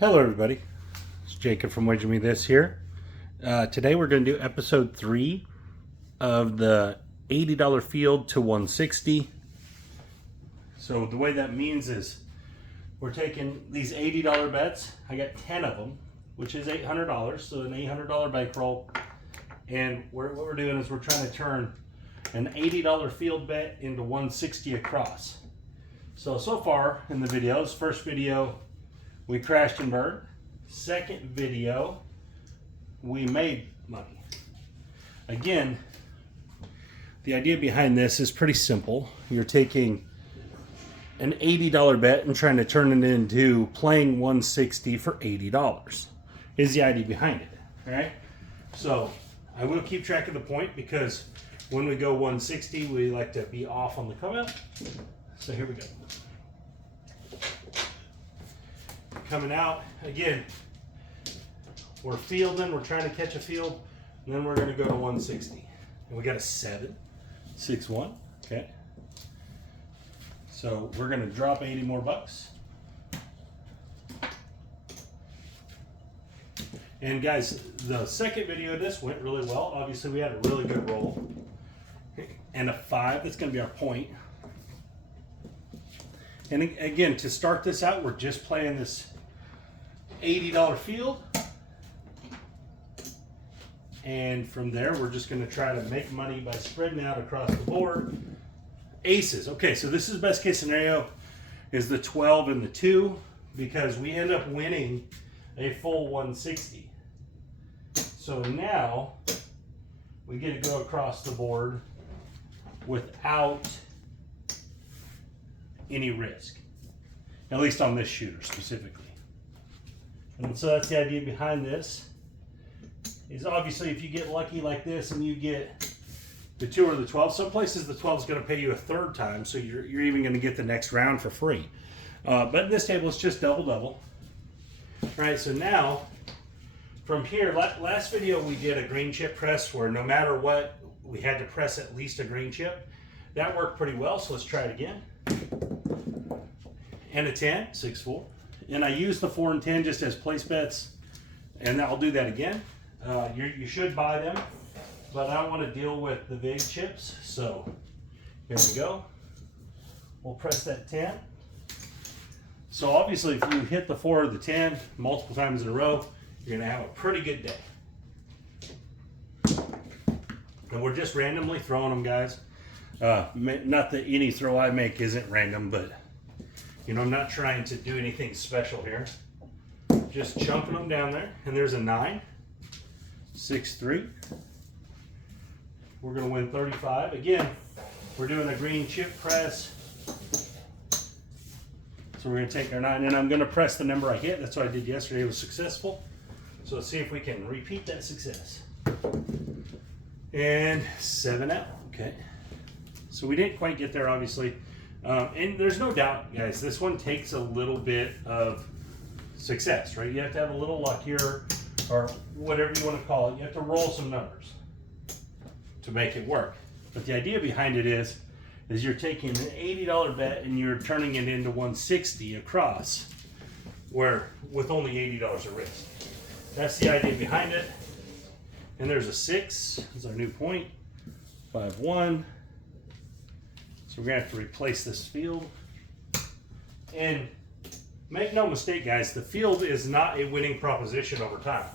Hello everybody, it's Jacob from Wedge Me This here. Today we're going to do episode 3 of the $80 field to 160. So the way that means is we're taking these $80 bets. I got 10 of them, which is $800, so an $800 bankroll. And what we're doing is we're trying to turn an $80 field bet into 160 across. So far in the videos, first video we crashed and burned. Second video, we made money. Again, the idea behind this is pretty simple. You're taking an $80 bet and trying to turn it into playing 160 for $80 is the idea behind it. All right. So I will keep track of the point because when we go 160, we like to be off on the come out. So here we go. Coming out again, we're fielding, we're trying to catch a field, and then we're going to go to 160, and we got a 7 6 1. Okay, so we're going to drop 80 more bucks. And guys, the second video of this went really well. Obviously we had a really good roll and a 5. That's going to be our point. And again, to start this out, we're just playing this $80 field, and from there we're just going to try to make money by spreading out across the board. Aces. Okay, so this is best case scenario is the 12 and the 2, because we end up winning a full 160. So now we get to go across the board without any risk, at least on this shooter specifically. And so that's the idea behind this, is obviously if you get lucky like this and you get the 2 or the 12, some places the 12 is going to pay you a third time, so you're even going to get the next round for free. But in this table, it's just double. All right, so now from here, last video we did a green chip press where no matter what, we had to press at least a green chip. That worked pretty well, so let's try it again. And a 10, 6 4. And I use the 4 and 10 just as place bets, and I'll do that again. You should buy them, but I don't want to deal with the big chips, so here we go. We'll press that 10. So obviously if you hit the 4 or the 10 multiple times in a row, you're going to have a pretty good day. And we're just randomly throwing them, guys. Not that any throw I make isn't random, but you know, I'm not trying to do anything special here. Just chunking them down there. And there's a 9, 6 3. We're going to win 35. Again, we're doing a green chip press. So we're going to take our 9, and I'm going to press the number I hit. That's what I did yesterday. It was successful. So let's see if we can repeat that success. And 7 out. Okay. So we didn't quite get there, obviously. And there's no doubt, guys, this one takes a little bit of success, right? You have to have a little luck here, or whatever you want to call it. You have to roll some numbers to make it work. But the idea behind it is you're taking an $80 bet and you're turning it into 160 across, where with only $80 of risk. That's the idea behind it. And there's a 6 is our new point. 5 1. So we're going to have to replace this field. And make no mistake, guys, the field is not a winning proposition over time.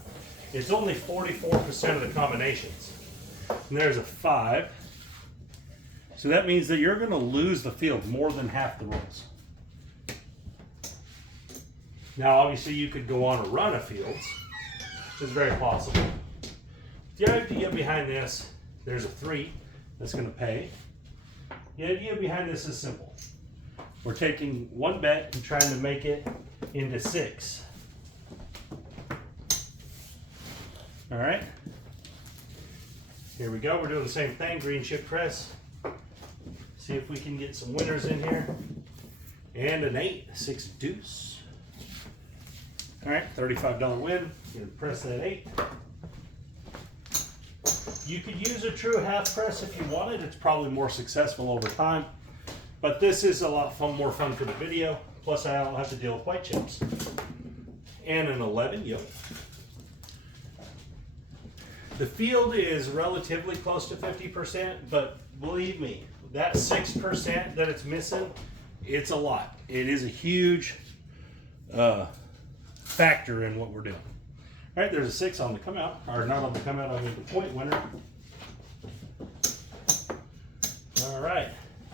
It's only 44% of the combinations. And there's a 5. So that means that you're going to lose the field more than half the rolls. Now, obviously, you could go on a run of fields, which is very possible. The idea behind this, there's a 3 that's going to pay. The idea behind this is simple. We're taking one bet and trying to make it into 6. All right. Here we go. We're doing the same thing. Green chip press. See if we can get some winners in here. And an 8, 6 deuce. All right, $35 win. You're gonna press that 8. You could use a true half press if you wanted. It's probably more successful over time. But this is a lot more fun for the video. Plus I don't have to deal with white chips. and an 11. Yep. The field is relatively close to 50%, but believe me, that 6% that it's missing, it's a lot. It is a huge factor in what we're doing. All right, there's a 6 on the come out, or not on the come out, I mean the point winner. All right,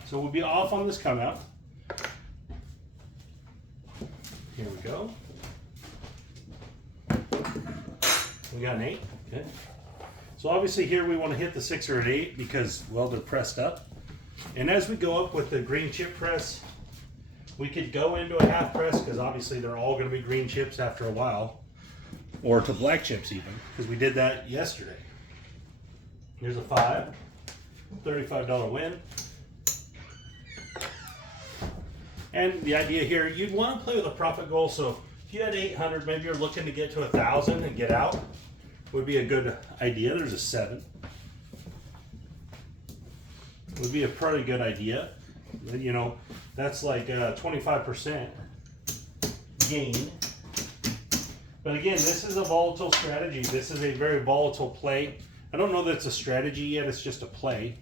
so we'll be off on this come out. Here we go. We got an 8, okay. So obviously here we want to hit the 6 or an 8 because, well, they're pressed up. And as we go up with the green chip press, we could go into a half press because obviously they're all going to be green chips after a while, or to black chips even, because we did that yesterday. Here's a 5, $35 win. And the idea here, you'd want to play with a profit goal. So if you had 800, maybe you're looking to get to 1,000 and get out, would be a good idea. There's a 7. Would be a pretty good idea. You know, that's like 25% gain. But again, this is a volatile strategy. This is a very volatile play. I don't know that it's a strategy yet. It's just a play.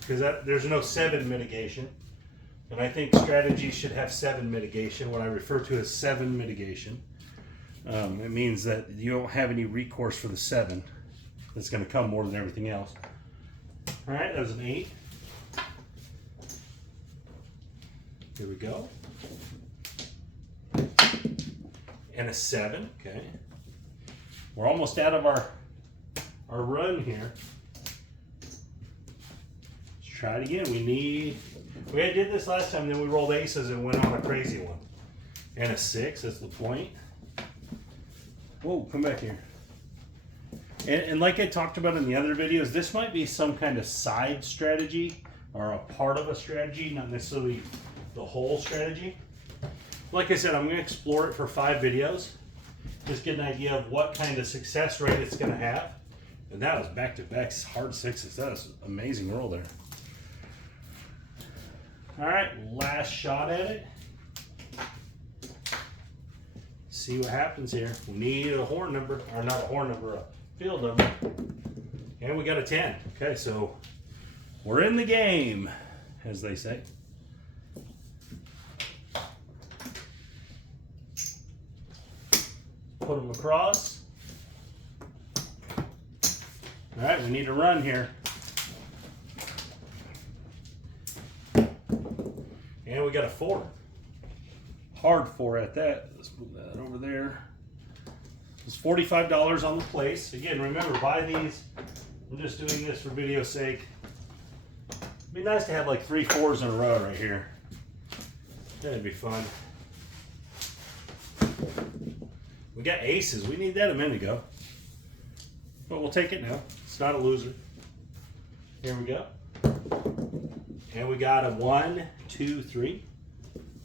Because there's no 7 mitigation. And I think strategies should have 7 mitigation, what I refer to as 7 mitigation. It means that you don't have any recourse for the 7. That's going to come more than everything else. All right, that was an 8. Here we go. And a 7, okay. We're almost out of our run here. Try it again. We did this last time, then we rolled aces and went on a crazy one. And a 6, that's the point. Whoa, come back here. And like I talked about in the other videos, this might be some kind of side strategy or a part of a strategy, not necessarily the whole strategy. Like I said, I'm going to explore it for 5 videos. Just get an idea of what kind of success rate it's going to have. And that was back-to-back hard 6s. That was an amazing roll there. All right, last shot at it. See what happens here. We need a horn number, or not a horn number, a field number. And we got a 10. Okay, so we're in the game, as they say. Put them across. All right, we need a run here. And we got a 4. Hard 4 at that. Let's move that over there. It's $45 on the place. Again, remember, buy these. I'm just doing this for video's sake. It'd be nice to have like 3 4s in a row right here. That'd be fun. We got aces. We need that a minute ago. But we'll take it now. It's not a loser. Here we go. And we got a 1, 2, 3.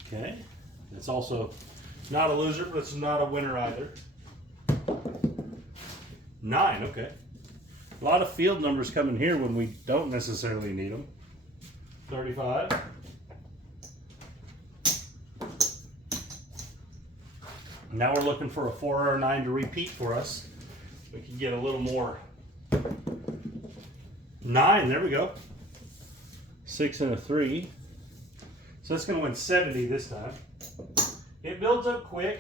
Okay. It's also not a loser, but it's not a winner either. 9, okay. A lot of field numbers coming here when we don't necessarily need them. 35. Now we're looking for a 4 or a 9 to repeat for us. We can get a little more. 9, there we go. 6 and a 3. So it's going to win 70 this time. It builds up quick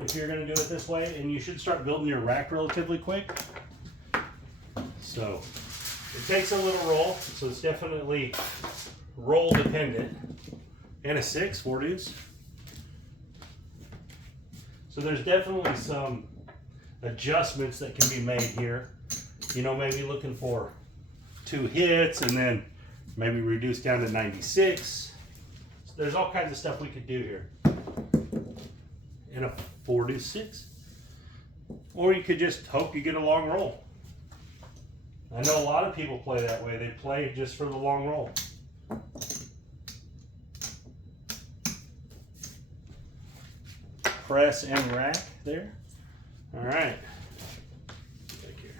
if you're going to do it this way, and you should start building your rack relatively quick. So it takes a little roll, so it's definitely roll dependent. And a 6, 4 deuce. So there's definitely some adjustments that can be made here. You know, maybe looking for 2 hits and then maybe reduce down to 96. So there's all kinds of stuff we could do here. And a 4 to 6. Or you could just hope you get a long roll. I know a lot of people play that way. They play just for the long roll. Press and rack there. All right. Back here.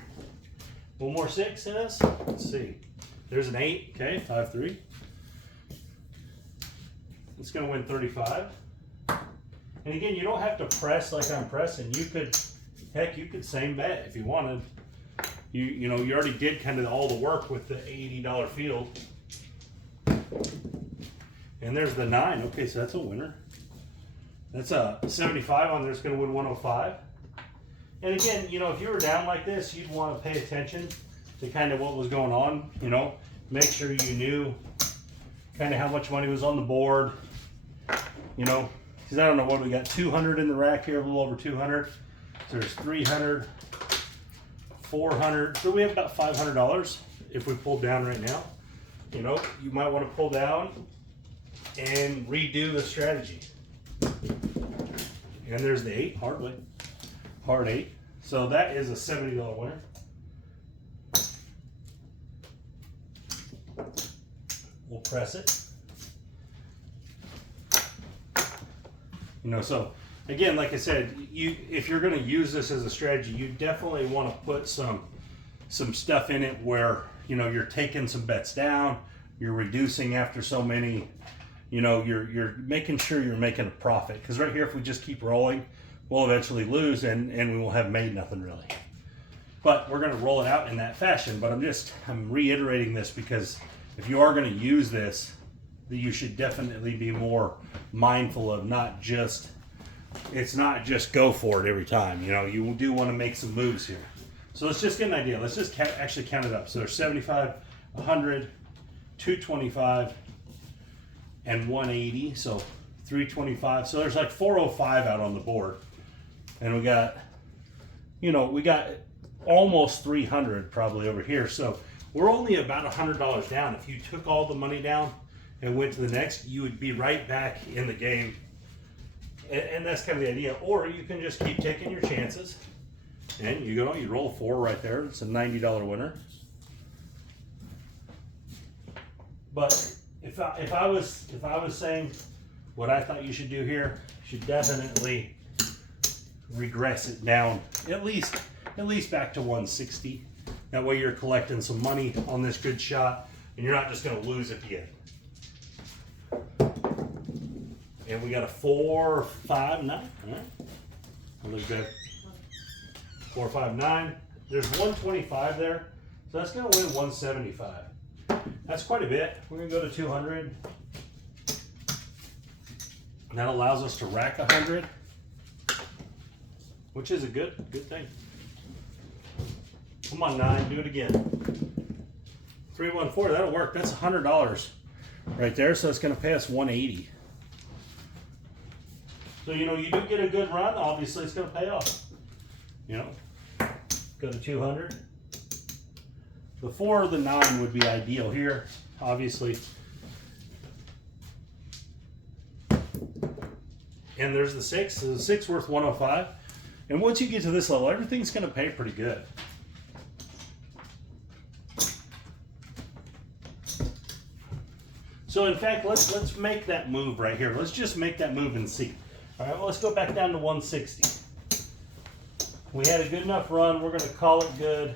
One more 6 in us. Let's see. There's an 8. Okay, 5, 3. it's going to win 35. And again, you don't have to press like I'm pressing. You could, heck, you could same bet if you wanted. You know, you already did kind of all the work with the $80 field. And there's the 9. Okay, so that's a winner. That's a 75 on there. It's going to win 105. And again, you know, if you were down like this, you'd want to pay attention to kind of what was going on. You know, make sure you knew kind of how much money was on the board. You know, because I don't know what we got. 200 in the rack here, a little over 200. So there's 300, 400. So we have about $500 if we pull down right now. You know, you might want to pull down and redo the strategy. And there's the 8, hardly. Hard 8. So that is a $70 winner. We'll press it. You know, so again, like I said, if you're going to use this as a strategy, you definitely want to put some stuff in it where, you know, you're taking some bets down, you're reducing after so many. You know, you're making sure you're making a profit. Because right here, if we just keep rolling, we'll eventually lose and we will have made nothing really. But we're going to roll it out in that fashion. But I'm reiterating this because if you are going to use this, you should definitely be more mindful of it's not just go for it every time. You know, you do want to make some moves here. So let's just get an idea. Let's just actually count it up. So there's 75, 100, 225, and 180, so 325. So there's like 405 out on the board. And we got, you know, we got almost 300 probably over here. So we're only about $100 down. If you took all the money down and went to the next, you would be right back in the game. And that's kind of the idea. Or you can just keep taking your chances. And you roll a 4 right there. It's a $90 winner. But if I was saying what I thought you should do here, you should definitely regress it down at least back to 160. That way you're collecting some money on this good shot, and you're not just going to lose at the end. And we got a 4, 5, 9. All right, that looks good. 4, 5, 9. There's 125 there, so that's going to win 175. That's quite a bit. We're going to go to 200. And that allows us to rack 100, which is a good thing. Come on, 9, do it again. 314, that'll work. That's $100 right there, so it's going to pay us 180. So, you know, you do get a good run, obviously it's going to pay off. You know, go to 200. The 4 or the 9 would be ideal here, obviously. And there's the 6. So the 6 worth 105. And once you get to this level, everything's going to pay pretty good. So in fact, let's make that move right here. Let's just make that move and see. All right, well, let's go back down to 160. We had a good enough run. We're going to call it good.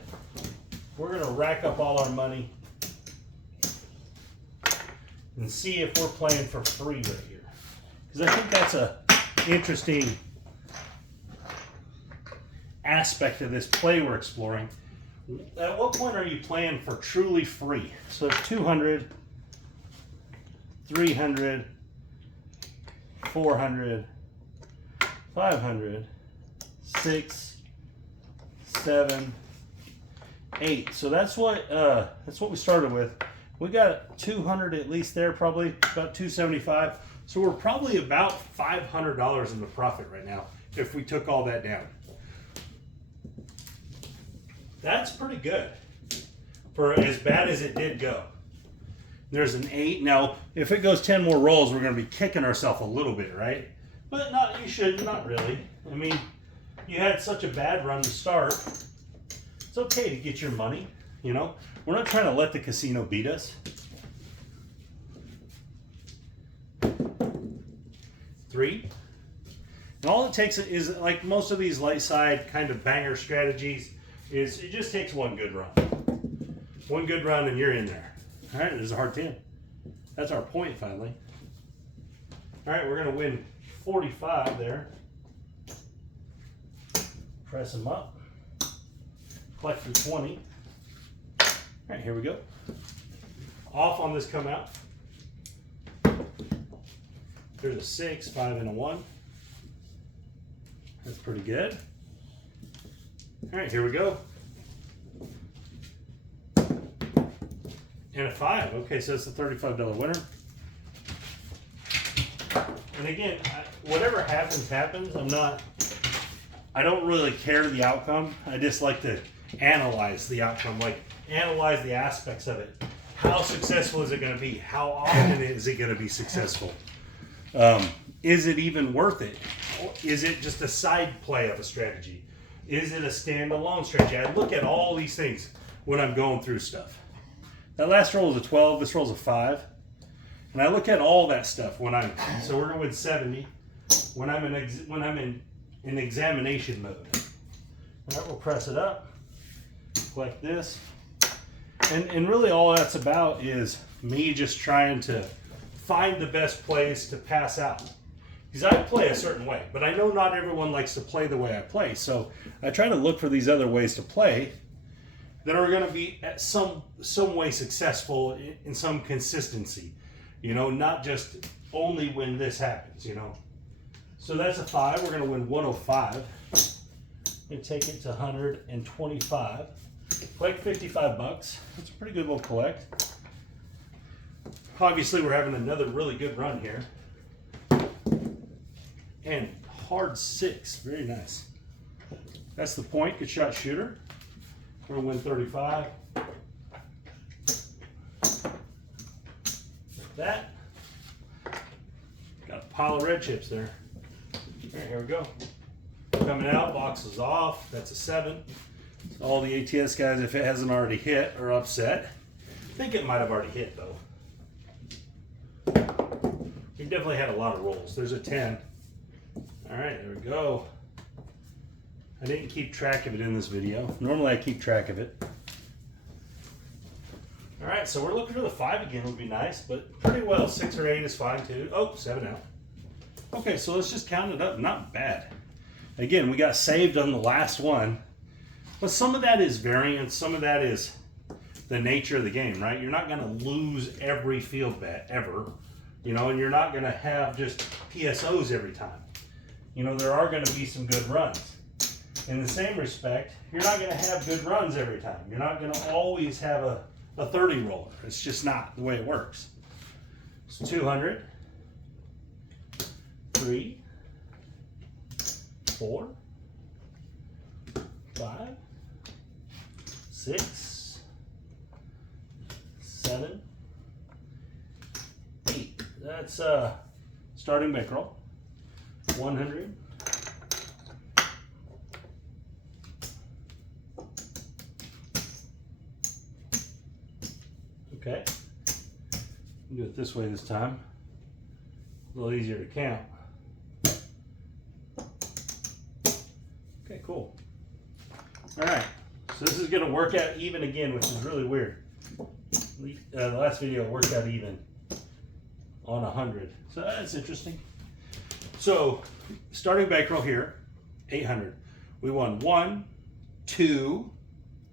We're going to rack up all our money and see if we're playing for free right here. Because I think that's a interesting aspect of this play we're exploring. At what point are you playing for truly free? So 200, 300, 400, 500, 6, 7, 8. So that's what we started with. We got 200 at least there, probably about 275. So we're probably about $500 in the profit right now if we took all that down. That's pretty good for as bad as it did go. There's an 8. Now, if it goes 10 more rolls, we're going to be kicking ourselves a little bit, right? But not, you shouldn't, not really. I mean, you had such a bad run to start. It's okay to get your money, you know? We're not trying to let the casino beat us. 3. And all it takes is, like most of these light side kind of banger strategies, is it just takes one good run. One good run and you're in there. All right, there's a hard 10. That's our point finally. All right, we're gonna win 45 there. Press them up. Collect for 20. All right, here we go. Off on this come out. There's a 6, 5, and a 1. That's pretty good. All right, here we go. And a 5. Okay, so it's a $35 winner. And again, whatever happens, happens. I don't really care the outcome. I just like to analyze the outcome, like analyze the aspects of it. How successful is it going to be? How often is it going to be successful? Is it even worth it? Is it just a side play of a strategy? Is it a standalone strategy? I look at all these things when I'm going through stuff. That last roll is a 12, this roll's a 5. And I look at all that stuff when so we're going to win 70 when I'm in examination mode. All right, we'll press it up, collect this. And really all that's about is me just trying to find the best place to pass out. Because I play a certain way, but I know not everyone likes to play the way I play. So I try to look for these other ways to play that are going to be at some way successful in some consistency. You know, not just only when this happens, you know. So that's a 5. We're going to win 105. And take it to 125. Collect 55 bucks. That's a pretty good little collect. Obviously, we're having another really good run here. And hard 6. Very nice. That's the point. Good shot shooter. We're going to win 35. That. Got a pile of red chips there. All right, here we go. Coming out, box is off. That's a 7. All the ATS guys, if it hasn't already hit, are upset. I think it might have already hit though. We definitely had a lot of rolls. There's a 10. All right, there we go. I didn't keep track of it in this video. Normally I keep track of it. All right, so we're looking for the 5 again would be nice, but pretty well. 6 or 8 is fine too. Oh, 7 out. Okay, so let's just count it up. Not bad. Again, we got saved on the last one, but some of that is variance. Some of that is the nature of the game, right? You're not going to lose every field bet ever, you know, and you're not going to have just PSOs every time. You know, there are going to be some good runs. In the same respect, you're not going to have good runs every time. You're not going to always have a 30 roller. It's just not the way it works. It's 200, 3, 4, 5, 6, 7, 8. That's starting bankroll. 100. Okay. Do it this way this time. A little easier to count. Okay, cool. All right. So this is going to work out even again, which is really weird. The last video worked out even on 100. So that's interesting. So starting bankroll here, 800. We won $1, 2,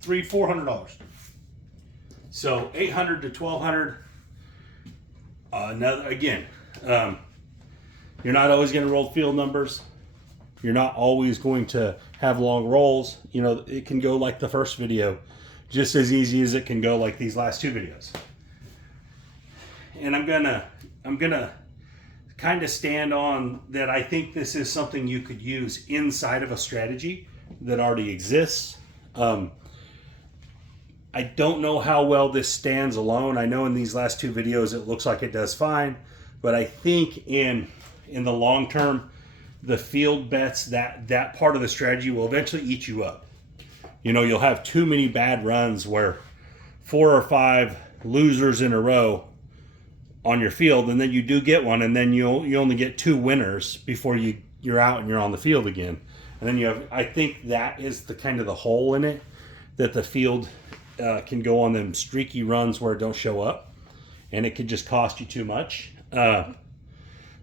3, $400. So 800 to 1200. Another again, you're not always going to roll field numbers. You're not always going to have long rolls. You know, it can go like the first video, just as easy as it can go like these last 2 videos. And I'm gonna kind of stand on that. I think this is something you could use inside of a strategy that already exists. I don't know how well this stands alone. I know in these last 2 videos it looks like it does fine, but I think in the long term, the field bets, that part of the strategy will eventually eat you up. You know, you'll have too many bad runs where 4 or 5 losers in a row on your field, and then you do get one, and then you only get 2 winners before you're out and you're on the field again. And then you have, I think that is the kind of the hole in it, that the field can go on them streaky runs where it don't show up, and it could just cost you too much.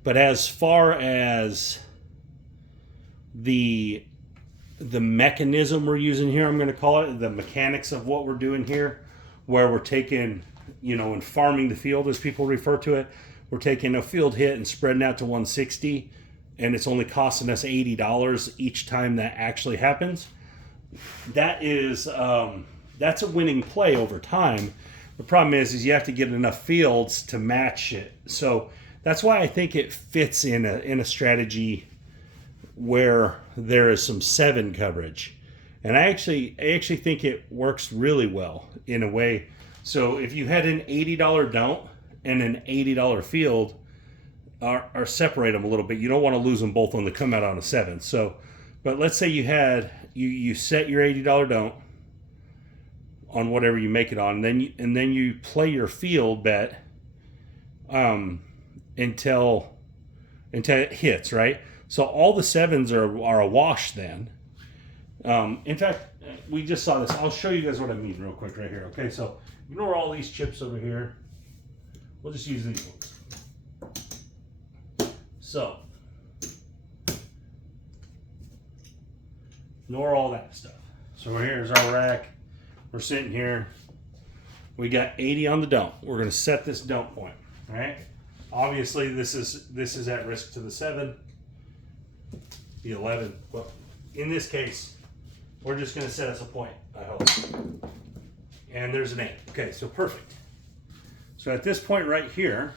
But as far as the mechanism we're using here, I'm going to call it, the mechanics of what we're doing here, where we're taking, in farming the field, as people refer to it, we're taking a field hit and spreading out to 160, and it's only costing us $80 each time that actually happens. That is, that's a winning play over time. The problem is you have to get enough fields to match it. So that's why I think it fits in a strategy where there is some 7 coverage. And I actually think it works really well in a way. So if you had an $80 don't and an $80 field, are separate them a little bit. You don't want to lose them both on the come out on a 7. So, but let's say you had, you set your $80 don't on whatever you make it on, and then you play your field bet until it hits, right? So all the 7s are a wash then. In fact, we just saw this. I'll show you guys what I mean real quick right here. Okay, so ignore all these chips over here. We'll just use these ones. So ignore all that stuff. So here's our rack. We're sitting here. We got 80 on the don't. We're going to set this don't point, right? Obviously, this is at risk to the 7, the 11. But in this case, we're just going to set us a point, I hope. And there's an 8. Okay, so perfect. So at this point right here,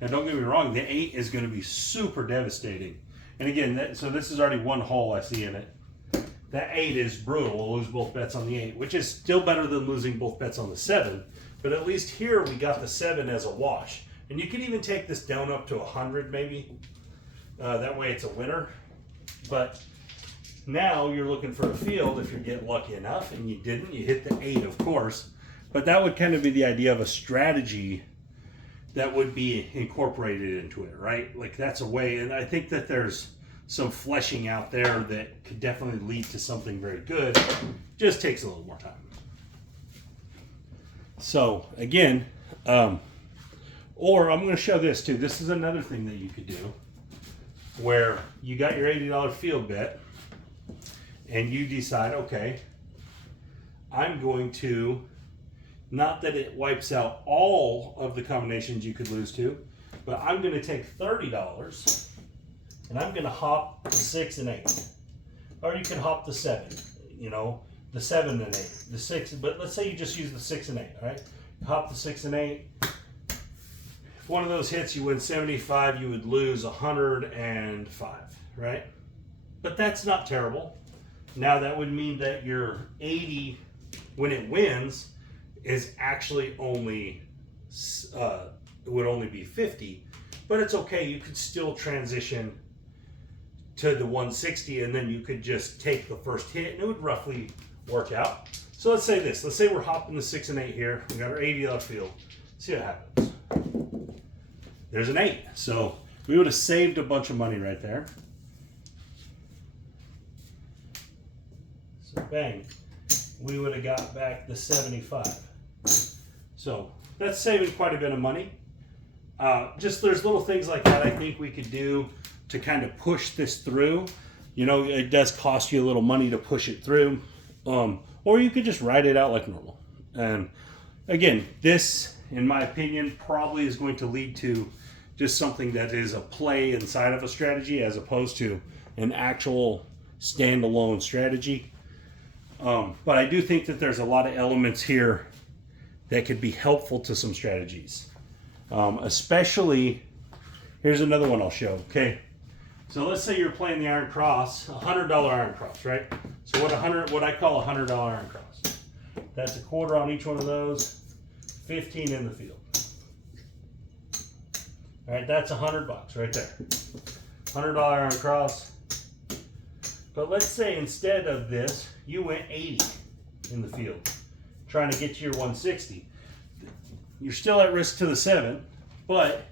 and don't get me wrong, the 8 is going to be super devastating. And again, so this is already one hole I see in it. That 8 is brutal. We'll lose both bets on the 8, which is still better than losing both bets on the 7. But at least here we got the 7 as a wash. And you can even take this down up to 100 maybe. That way it's a winner. But now you're looking for a field if you get lucky enough, and you didn't. You hit the 8, of course. But that would kind of be the idea of a strategy that would be incorporated into it, right? Like that's a way. And I think that there's some fleshing out there that could definitely lead to something very good. Just takes a little more time. So again, or I'm going to show this too. This is another thing that you could do where you got your $80 field bet and you decide, okay, I'm going to, not that it wipes out all of the combinations you could lose to, but I'm going to take $30 and I'm going to hop the 6 and 8. Or you can hop the 7, the 7 and 8, the 6, but let's say you just use the 6 and 8, all right? Hop the 6 and 8. If one of those hits, you win 75, you would lose 105, right? But that's not terrible. Now that would mean that your 80, when it wins, is actually only, it would only be 50, but it's okay. You could still transition to the 160, and then you could just take the first hit, and it would roughly work out. So let's say this. Let's say we're hopping the 6 and 8 here. We got our $80 field. See what happens. There's an 8. So we would have saved a bunch of money right there. So bang. We would have got back the 75. So that's saving quite a bit of money. Just there's little things like that I think we could do to kind of push this through. It does cost you a little money to push it through. Or you could just ride it out like normal. And again, this, in my opinion, probably is going to lead to just something that is a play inside of a strategy as opposed to an actual standalone strategy. But I do think that there's a lot of elements here that could be helpful to some strategies. Especially, here's another one I'll show. Okay, so let's say you're playing the Iron Cross, $100 Iron Cross, right? So what I call a $100 Iron Cross. That's a quarter on each one of those, 15 in the field. All right, that's $100 right there. $100 Iron Cross. But let's say instead of this, you went 80 in the field, trying to get to your 160. You're still at risk to the 7, but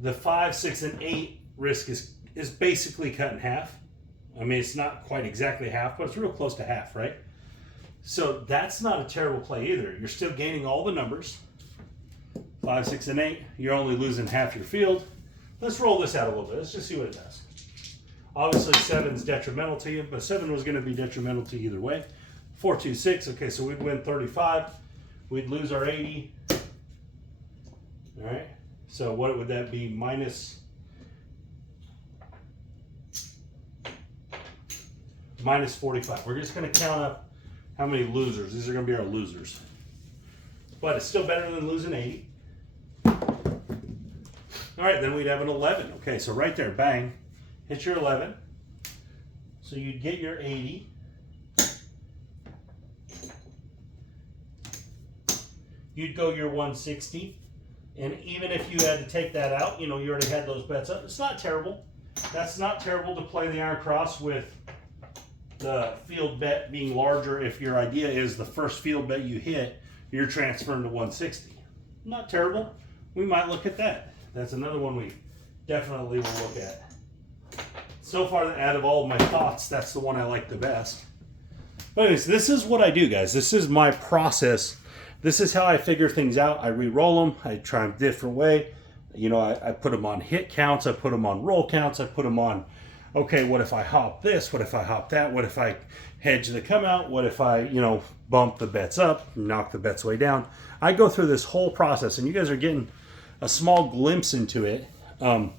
the 5, 6, and 8 risk is basically cut in half. I mean, it's not quite exactly half, but it's real close to half, right? So that's not a terrible play either. You're still gaining all the numbers. 5, 6, and 8. You're only losing half your field. let's roll this out a little bit. Let's just see what it does. Obviously 7's detrimental to you, but 7 was going to be detrimental to you either way. 4, 2, 6. Okay, so we'd win 35. We'd lose our 80. All right. So what would that be? Minus 45. We're just going to count up how many losers. These are going to be our losers. But it's still better than losing 80. All right, then we'd have an 11. Okay, so right there, bang, hit your 11. So you'd get your 80. You'd go your 160. And even if you had to take that out, you know, you already had those bets up. It's not terrible. That's not terrible to play the Iron Cross with the field bet being larger if your idea is the first field bet you hit, you're transferring to 160. Not terrible. We might look at that. That's another one we definitely will look at. So far, out of all of my thoughts, that's the one I like the best. But anyways, this is what I do, guys. This is my process. This is how I figure things out. I re-roll them. I try them a different way. You know, I put them on hit counts. I put them on roll counts. I put them on, okay, what if I hop this? What if I hop that? What if I hedge the come out? What if I, you know, bump the bets up, knock the bets way down? I go through this whole process, and you guys are getting a small glimpse into it. And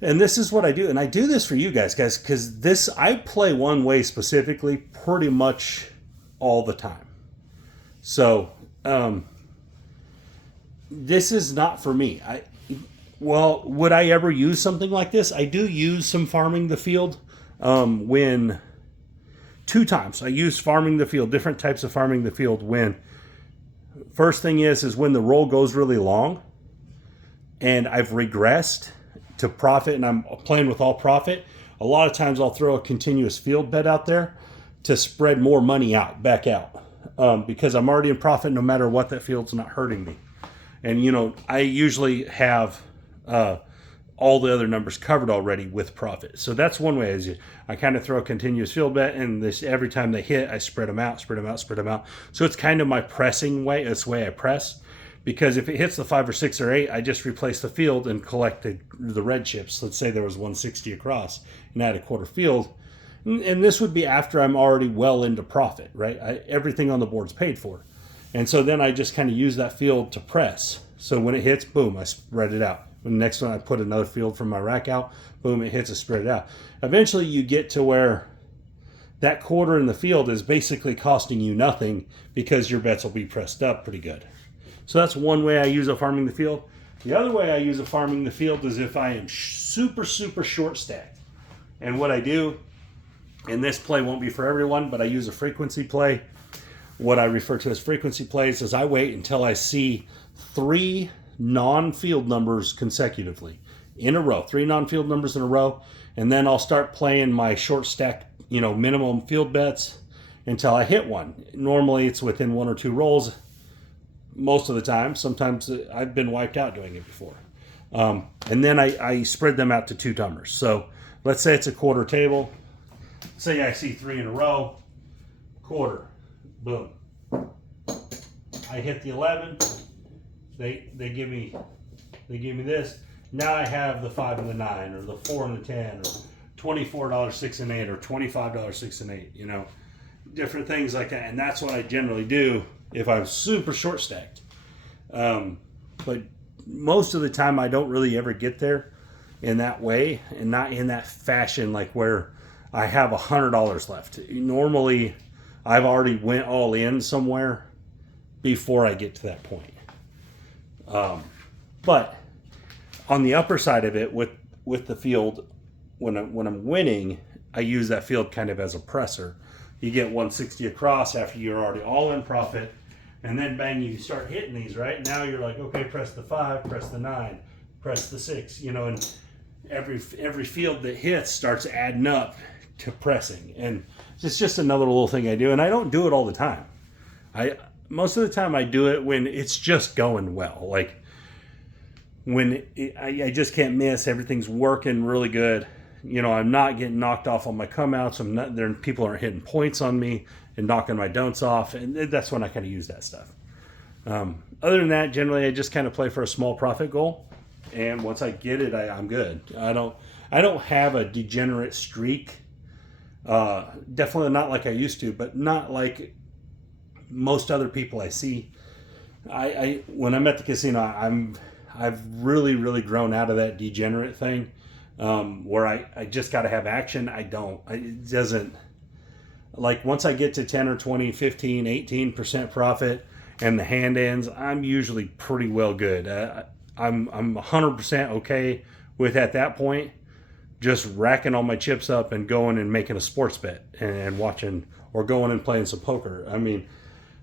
this is what I do. And I do this for you guys, because this, I play one way specifically pretty much all the time. So, this is not for me. Well, would I ever use something like this? I do use some farming the field when 2 times. I use farming the field, different types of farming the field when first thing is when the roll goes really long and I've regressed to profit and I'm playing with all profit. A lot of times I'll throw a continuous field bet out there to spread more money out, back out. Because I'm already in profit no matter what, that field's not hurting me. And, you know, I usually have all the other numbers covered already with profit. So that's one way. I kind of throw a continuous field bet, and this every time they hit, I spread them out, spread them out, spread them out. So it's kind of my pressing way. It's the way I press. Because if it hits the 5 or 6 or 8, I just replace the field and collect the red chips. Let's say there was 160 across and add a quarter field. And this would be after I'm already well into profit, right? Everything on the board's paid for. And so then I just kind of use that field to press. So when it hits, boom, I spread it out. When the next one I put another field from my rack out, boom, it hits, I spread it out. Eventually you get to where that quarter in the field is basically costing you nothing because your bets will be pressed up pretty good. So that's one way I use a farming the field. The other way I use a farming the field is if I am super, super short stacked. And what I do, and this play won't be for everyone, but I use a frequency play. What I refer to as frequency plays is I wait until I see 3 non-field numbers consecutively in a row, 3 non-field numbers in a row, and then I'll start playing my short stack, you know, minimum field bets until I hit one. Normally it's within 1 or 2 rolls most of the time. Sometimes I've been wiped out doing it before. And then I spread them out to 2 numbers. So let's say it's a quarter table. Say I see 3 in a row, quarter, boom. I hit the 11. They give me this. Now I have the 5 and the 9, or the 4 and the 10, or $24 6 and 8, or $25 6 and 8. You know, different things like that. And that's what I generally do if I'm super short stacked. But most of the time I don't really ever get there in that way, and not in that fashion, like where I have $100 left. Normally, I've already went all in somewhere before I get to that point. But on the upper side of it, with the field, when I'm winning, I use that field kind of as a presser. You get 160 across after you're already all in profit, and then bang, you start hitting these, right? Now you're like, okay, press the 5, press the 9, press the 6, you know, and every field that hits starts adding up to pressing. And it's just another little thing I do, and I don't do it all the time. Most of the time I do it when it's just going well, like when I just can't miss, everything's working really good. You know, I'm not getting knocked off on my come outs. People aren't hitting points on me and knocking my don'ts off, and that's when I kind of use that stuff. Other than that, generally I just kind of play for a small profit goal. and once I get it, I'm good. I don't have a degenerate streak. Definitely not like I used to, but not like most other people I see. I when I'm at the casino, I've really grown out of that degenerate thing, where I just got to have action. It doesn't, like, once I get to 10 or 20, 15, 18% profit and the hand ends, I'm usually pretty well good. I'm 100% okay with, at that point, just racking all my chips up and going and making a sports bet and watching, or going and playing some poker. I mean,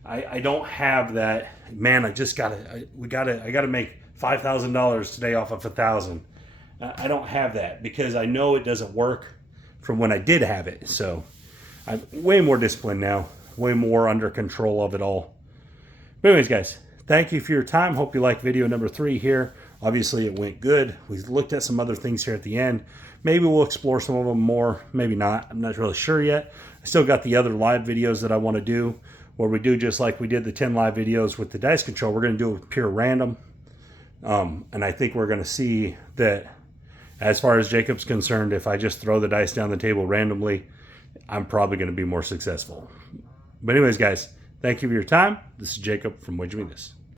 I don't have that, man, I gotta make $5,000 today off of 1,000. I don't have that because I know it doesn't work from when I did have it. So I'm way more disciplined now, way more under control of it all. But anyways, guys, thank you for your time. Hope you liked video number 3 here. Obviously, it went good. We looked at some other things here at the end. Maybe we'll explore some of them more. Maybe not. I'm not really sure yet. I still got the other live videos that I want to do, where we do just like we did the 10 live videos with the dice control. We're going to do it pure random. And I think we're going to see that, as far as Jacob's concerned, if I just throw the dice down the table randomly, I'm probably going to be more successful. But anyways, guys, thank you for your time. This is Jacob from Wager Me This.